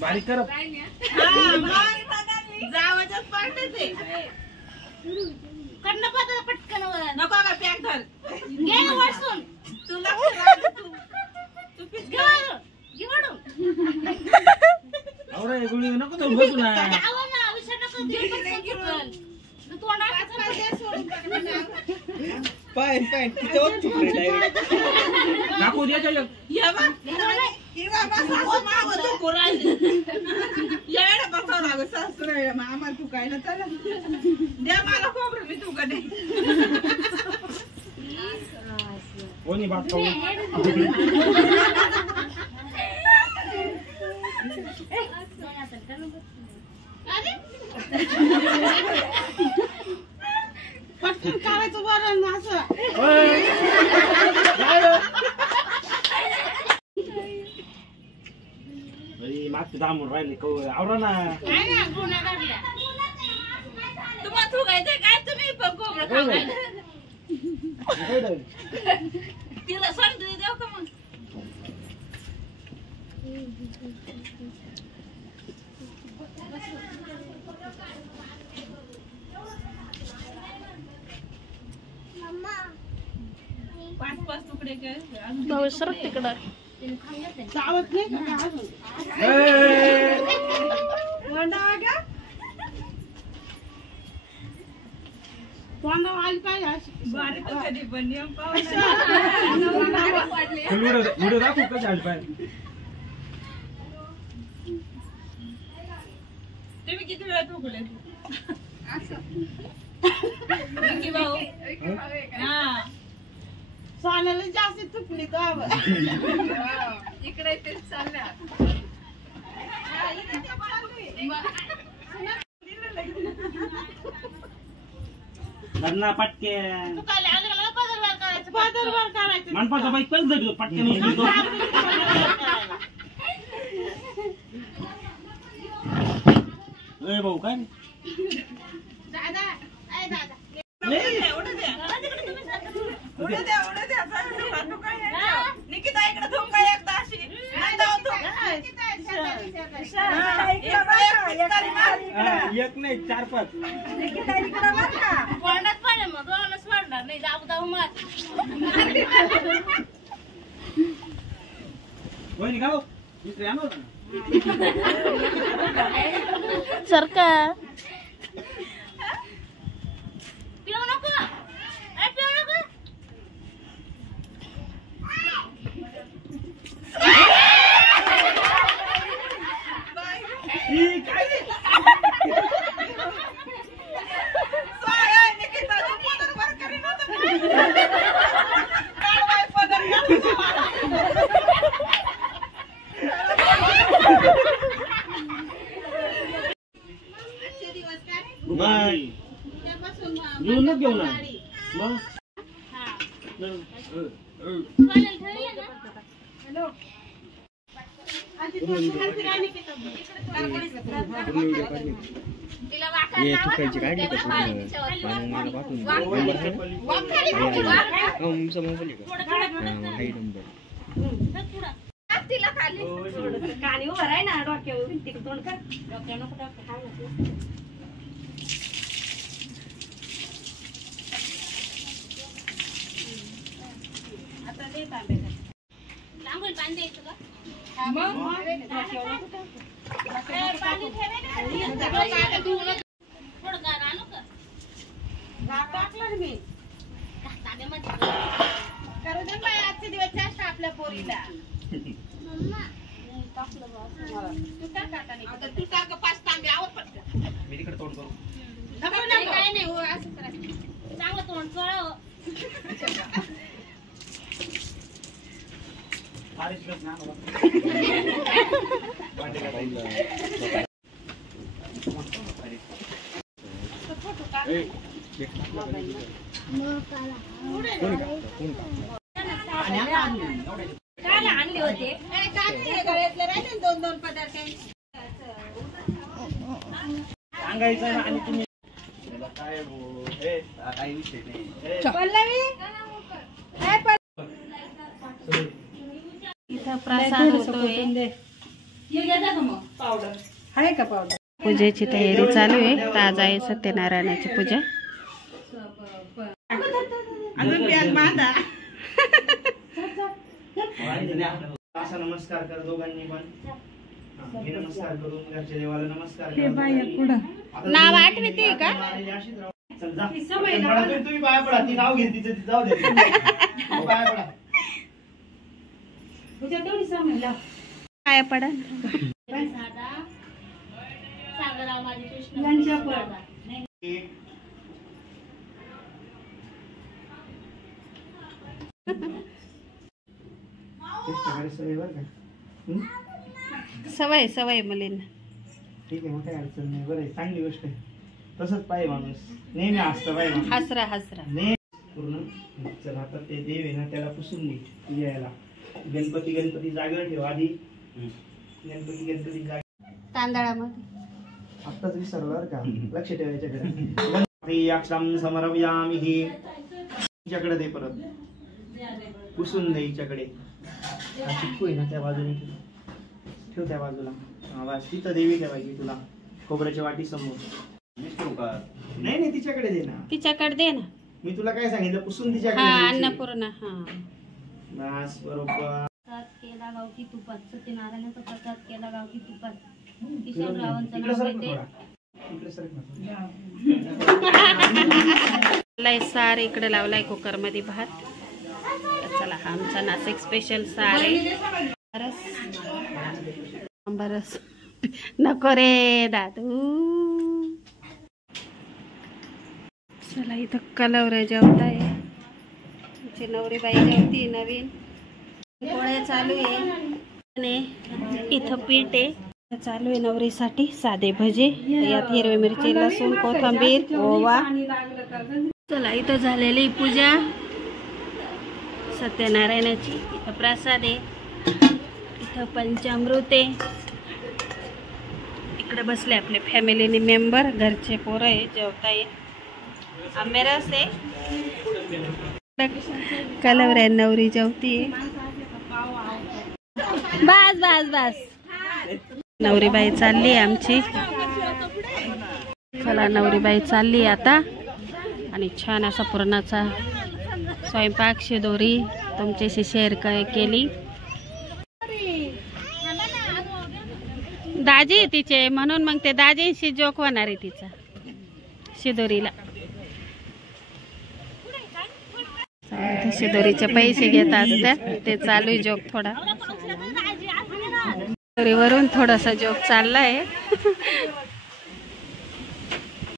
बारीक कर जावाच्याच पाठवते कडनं पटकन नको का पॅक धर घे वरसून तू लक्ष तू पीस घे वडून आवरा गुळी नको तर बसू ना आव ना विषय नको देऊ तू तोंडात दे सोडून पाय तिथं चुकले डायरेक्ट काकू द्या काय ये बा ही बाबा सासू माव तू कोराली येडा बसव लागो सासू रे मामा तू काय ना चला द्या मला खोबरं मी तू कडे कोणी बात खाऊ अरे पटकन काढायचं वरण असं अरे मागचे दामून राहिले कौ आवरा ना काय ना गुन्हा काढला तुम्हाला तू काय तुम्ही पण खोबरं खायला तिला संधी देऊ का मग पाच तुकडे काय सर तिकडं चावत नाही का अजून तोंडावर आली पाहिजे बारीक कधी पण नियम व्हिडिओ दाखवू कसे आले पाहिजे तुम्ही किती वेळा थुकले भाऊ हा सोन्याला जास्त चुकली तो इकडे तेच चालल्या धरणा पटके पदरवार करायचं मनपाचा बाईक पण धरतो पटके ए भाऊ काय दादा ए दादा निकिता इकडे थुंका एकदा अशी एक नाही 4-5 कोणाच पाहिजे मग दोनच वाढणार नाही जाऊ जाऊ मग वहिनी खाऊ दुसरे आणू सरका पिऊ नको पिऊ नको घेऊन घेऊ ना मग ये चुकायची काढली का पूर्ण मला पाठवून समजली का हाई नंबर तिला खाली कानी उभं राही ना डोक्यावर भिंतीक तोंड कर डोक्या नको डोक्या आता दे तांबे लांबून पाणी द्यायचं का मग पाणी ठेवायला थोडं गार आणू का गार टाकलं मी तांब्यामध्ये करू दे बाई आजचे दिवस जास्त आपल्या पोरीला टाकलं बा तू टाक आता तू टाक 5 तांबे आवर पटकन मी तिकडे तोंड करू काय नाही हो असं करायचं चांगलं तोंड चळव काल आणले होते गळ्यातले राहिले 2-2 पदार्थ सांगायचं ना आणि तुम्ही काय काही विषय नाही. पल्लवी इथं प्रसाद होतोय. पूजेची तयारी चालू आहे. आज आहे सत्यनारायणाची पूजा. अजून बॅग बांधा. असा नमस्कार कर दोघांनी पण. मी नमस्कार करून घरच्या देवाला नमस्कार कर. नाव आठवते का? चल जा. तुम्ही पाया पडा. ती नाव घेते तिचं जाऊ दे. पाया पडा. पाया पडा. सवय सवय मुलींना. ठीक आहे, मग काय अडचण नाही. बरं आहे, चांगली गोष्ट आहे. तसंच पाहिजे माणूस नेहमी असतं पाहिजे माणूस. हसरा हसरा. नेहमी पूर्ण. चल आता ते देव आहे ना त्याला पुसून घे. यायला गणपती जागेवर ठेव आधी. गणपती जागे. तांदळामध्ये आत्ताच विसरलो बरं का. लक्ष ठेवायच्याकडे. अक्षम समरव्यामी ही हिच्याकडे दे. परत पुसून दे हिच्याकडे. चिक्कू आहे ना त्या बाजूने ठेव. त्या बाजूला बस. तिथं देवी ठेवायची तुला खोबऱ्याच्या वाटी समोर. नाही तिच्याकडे दे ना. तिच्याकडे दे ना. मी तुला काय सांगितलं पुसून हा तिच्याकडे द्यायची. अन्नपूर्णा. हा बस बरोबर. केला गावठी तुपात. सत्यनारायणाचा प्रसाद केला गावठी तुपात. इकडे सरक ना थोडा. इकडे सरक ना. सार इकडे लावलाय कुकर मध्ये भात. चला आमचा नाशिक स्पेशल सार आहे. बरस नको रे दादू. चला इथं कलवरे जेवताय. नवरी बाई जेवती. नवीन पोळ्या चालू आहे. इथं पीठ आहे चालू आहे नवरीसाठी. साधे भजे. यात हिरवी मिरची, लसूण, कोथिंबीर, ओवा. चला इथं झालेली पूजा सत्यनारायणाची. इथं प्रसाद आहे. इथं पंचामृत आहे. इकडे बसले आपले फॅमिलीने मेंबर. घरचे पोरं आहे जेवताय. आंबेरस आहे. कलवऱ्या नवरी जेवती. बस बस बस. नवरीबाई चालली आमची. चला नवरीबाई चालली आता. आणि छान असा पुरणाचा स्वयंपाक शिदोरी तुमच्याशी शेअर केली. दाजी आहे तिचे म्हणून मग ते दाजींशी जोक होणार आहे तिचा शिदोरीला. शिदोरीचे पैसे घेतात ते चालू आहे जोक थोडा. शिदोरीवरून थोडासा जोक चाललाय.